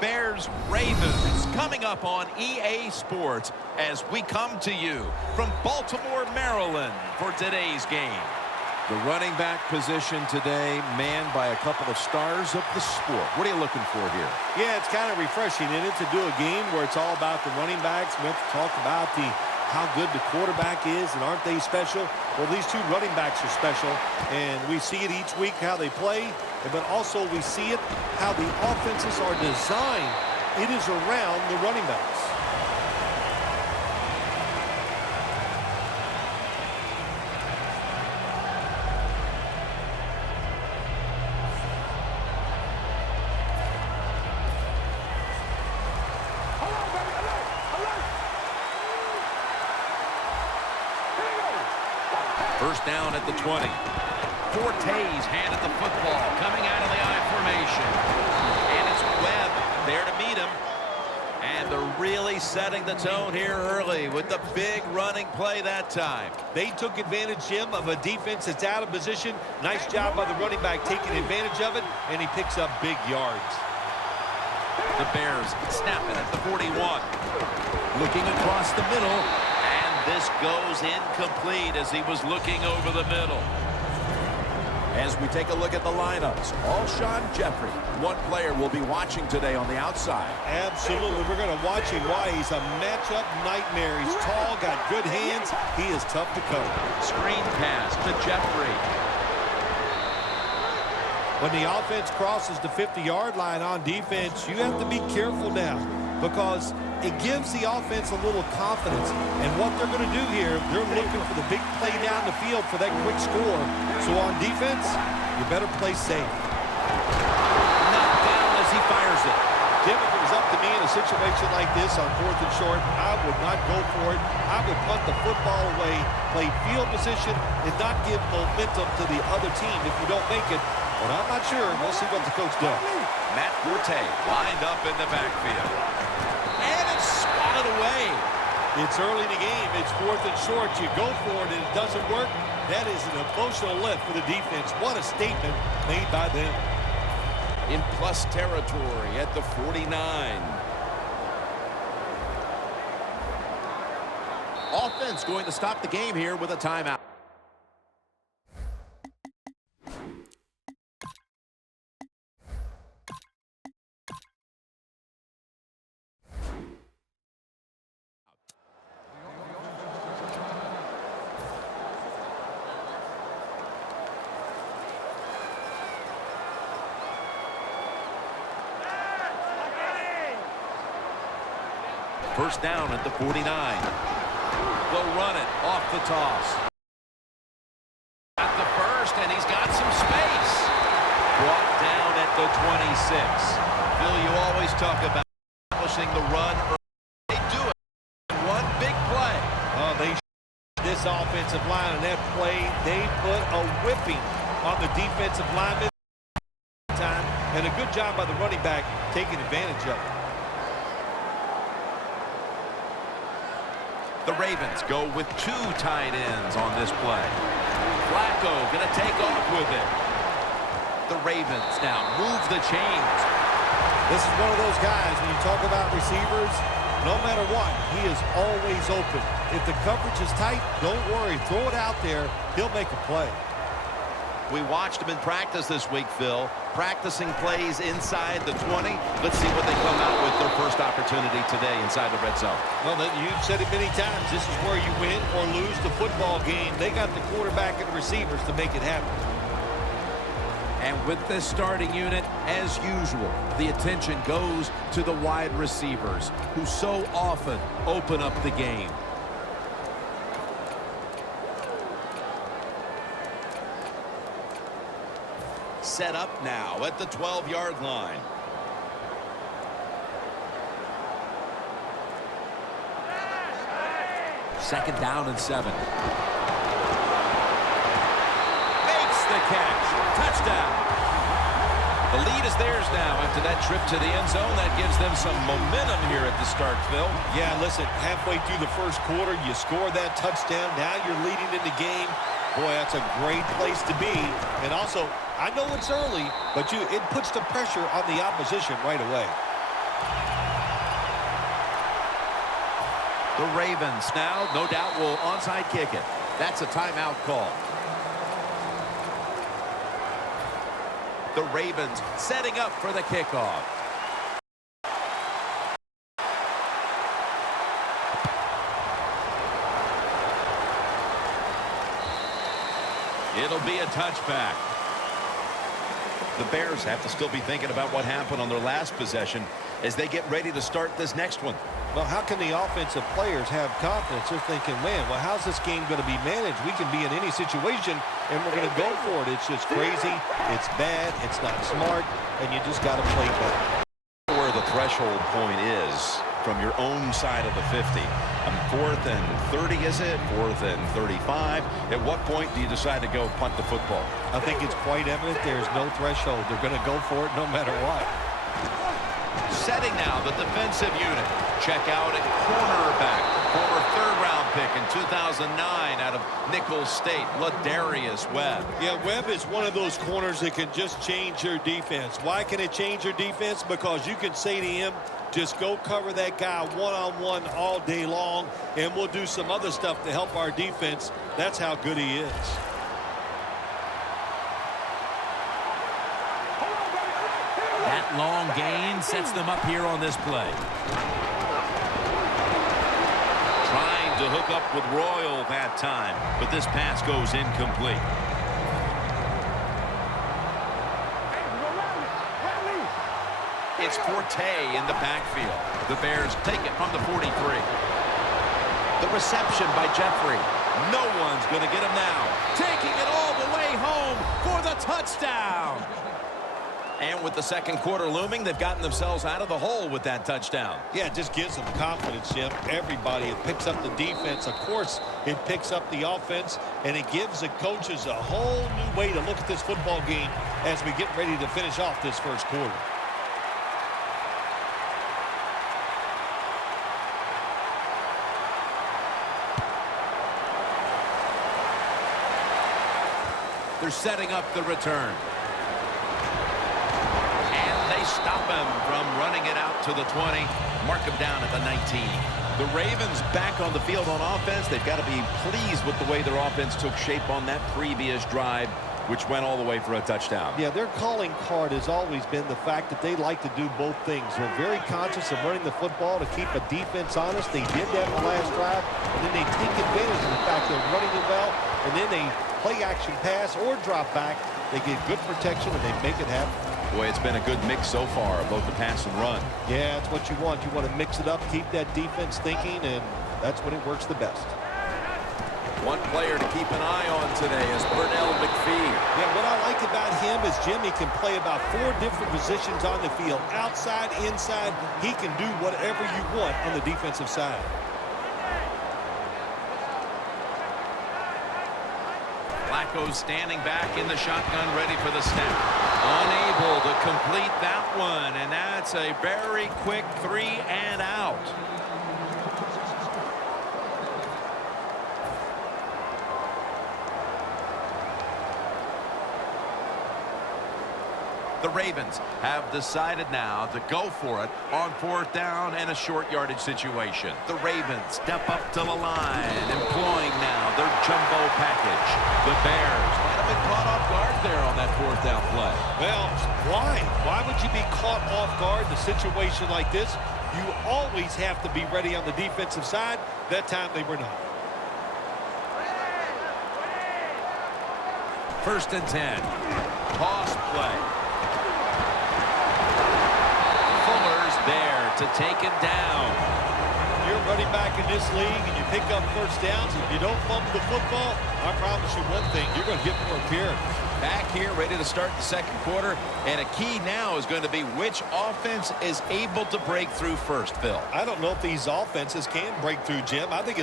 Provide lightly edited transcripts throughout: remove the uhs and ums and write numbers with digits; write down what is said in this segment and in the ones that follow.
Bears-Ravens coming up on EA Sports as we come to you from Baltimore, Maryland for today's game. The running back position today manned by a couple of stars of the sport. What are you looking for here? Yeah, it's kind of refreshing, isn't it, to do a game where it's all about the running backs. We have to talk about how good the quarterback is, and aren't they special? Well, these two running backs are special, and we see it each week how they play, but also we see it how the offenses are designed. It is around the running backs. First down at the 20. Fortes handed the football coming out of the I formation. And it's Webb there to meet him. And they're really setting the tone here early with the big running play that time. They took advantage, Jim, of a defense that's out of position. Nice job by the running back taking advantage of it, and he picks up big yards. The Bears snapping at the 41. Looking across the middle. This goes incomplete as he was looking over the middle. As we take a look at the lineups, Alshon Jeffrey, one player we'll be watching today on the outside. Absolutely. We're going to watch him. Why? He's a matchup nightmare. He's tall, got good hands. He is tough to cover. Screen pass to Jeffrey. When the offense crosses the 50-yard line on defense, you have to be careful now, because it gives the offense a little confidence. And what they're going to do here, they're looking for the big play down the field for that quick score. So on defense, you better play safe. Knocked down as he fires it. Jim, if it was up to me in a situation like this on 4th and short, I would not go for it. I would punt the football away, play field position, and not give momentum to the other team if you don't make it. But I'm not sure. We'll see what the coach does. Matt Forte lined up in the backfield. And it's swatted away. It's early in the game. It's 4th and short. You go for it and it doesn't work. That is an emotional lift for the defense. What a statement made by them. In plus territory at the 49. Offense going to stop the game here with a timeout. First down at the 49. They'll run it off the toss. At the first, and he's got some space. Brought down at the 26. Phil, you always talk about establishing the run. They do it in one big play. Oh, this offensive line, and that play, they put a whipping on the defensive lineman time, and a good job by the running back taking advantage of it. The Ravens go with two tight ends on this play. Flacco going to take off with it. The Ravens now move the chains. This is one of those guys, when you talk about receivers, no matter what, he is always open. If the coverage is tight, don't worry. Throw it out there. He'll make a play. We watched him in practice this week, Phil, practicing plays inside the 20. Let's see what they come out with their first opportunity today inside the red zone. Well, you've said it many times. This is where you win or lose the football game. They got the quarterback and receivers to make it happen. And with this starting unit, as usual, the attention goes to the wide receivers who so often open up the game. Set up now at the 12-yard line. Second down and 7. Makes the catch. Touchdown. The lead is theirs now after that trip to the end zone. That gives them some momentum here at the start, Phil. Yeah, listen, halfway through the first quarter, you score that touchdown. Now you're leading in the game. Boy, that's a great place to be. And also, I know it's early, but it puts the pressure on the opposition right away. The Ravens now, no doubt, will onside kick it. That's a timeout call. The Ravens setting up for the kickoff. It'll be a touchback. The Bears have to still be thinking about what happened on their last possession as they get ready to start this next one. Well, how can the offensive players have confidence? They're thinking, man, well, how's this game going to be managed? We can be in any situation, and we're going to go for it. It's just crazy. It's bad. It's not smart, and you just got to play better. Where the threshold point is from your own side of the 50. 4th and 30, is it? 4th and 35. At what point do you decide to go punt the football? I think it's quite evident there's no threshold. They're going to go for it no matter what. Setting now the defensive unit. Check out at cornerback. Former 3rd-round pick in 2009 out of Nicholls State, Ladarius Webb. Yeah, Webb is one of those corners that can just change your defense. Why can it change your defense? Because you can say to him, just go cover that guy one-on-one all day long, and we'll do some other stuff to help our defense. That's how good he is. That long gain sets them up here on this play. Trying to hook up with Royal that time, but this pass goes incomplete. It's Forte in the backfield. The Bears take it from the 43. The reception by Jeffrey. No one's going to get him now. Taking it all the way home for the touchdown. And with the second quarter looming, they've gotten themselves out of the hole with that touchdown. Yeah, it just gives them confidence, Jim. Everybody, it picks up the defense. Of course, it picks up the offense, and it gives the coaches a whole new way to look at this football game as we get ready to finish off this first quarter. They're setting up the return. Stop him from running it out to the 20. Mark him down at the 19. The Ravens back on the field on offense. They've got to be pleased with the way their offense took shape on that previous drive, which went all the way for a touchdown. Yeah, their calling card has always been the fact that they like to do both things. They're very conscious of running the football to keep a defense honest. They did that in the last drive, and then they take advantage of the fact they're running it well, and then they play action pass or drop back. They get good protection, and they make it happen. Boy, it's been a good mix so far, both the pass and run. Yeah, that's what you want. You want to mix it up, keep that defense thinking, and that's when it works the best. One player to keep an eye on today is Burnell McPhee. Yeah, what I like about him is Jimmy can play about 4 different positions on the field. Outside, inside, he can do whatever you want on the defensive side. Flacco standing back in the shotgun, ready for the snap. Unable to complete that one, and that's a very quick 3 and out. The Ravens have decided now to go for it on 4th down and a short yardage situation. The Ravens step up to the line, employing now their jumbo package. The Bears might have been caught off guard there on that 4th down play. Well, why? Why would you be caught off guard in a situation like this? You always have to be ready on the defensive side. That time they were not. 1st and 10. Toss play. There to take it down. You're running back in this league and you pick up 1st downs. If you don't fumble the football, I promise you one thing, you're going to get more carries. Back here, ready to start the second quarter, and a key now is going to be which offense is able to break through first, Phil. I don't know if these offenses can break through, Jim. I think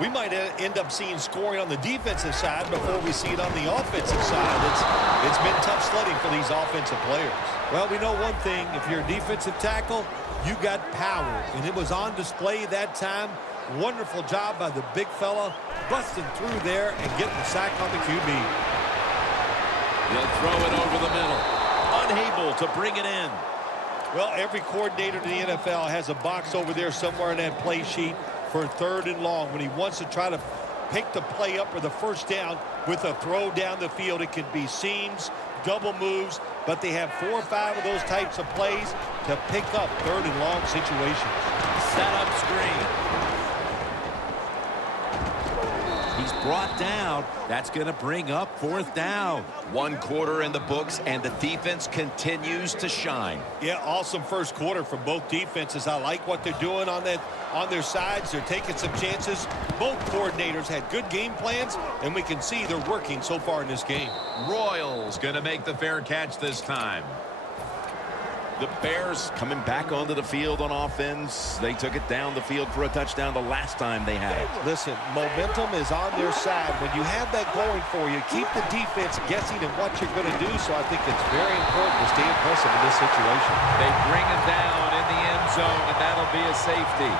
we might end up seeing scoring on the defensive side before we see it on the offensive side. It's been tough sledding for these offensive players. Well, we know one thing. If you're a defensive tackle, you got power, and it was on display that time. Wonderful job by the big fella, busting through there and getting the sack on the QB. He'll throw it over the middle. Unable to bring it in. Well, every coordinator in the NFL has a box over there somewhere in that play sheet. for 3rd and long when he wants to try to pick the play up or the first down with a throw down the field. It can be seams, double moves, but they have 4 or 5 of those types of plays to pick up 3rd and long situations. Set up screen. He's brought down. That's going to bring up 4th down. 1 quarter in the books, and the defense continues to shine. Yeah, awesome first quarter from both defenses. I like what they're doing on their sides. They're taking some chances. Both coordinators had good game plans, and we can see they're working so far in this game. Royals going to make the fair catch this time. The Bears coming back onto the field on offense. They took it down the field for a touchdown the last time they had it. Listen, momentum is on their side. When you have that going for you, keep the defense guessing at what you're going to do. So I think it's very important to stay impressive in this situation. They bring him down in the end zone, and that'll be a safety.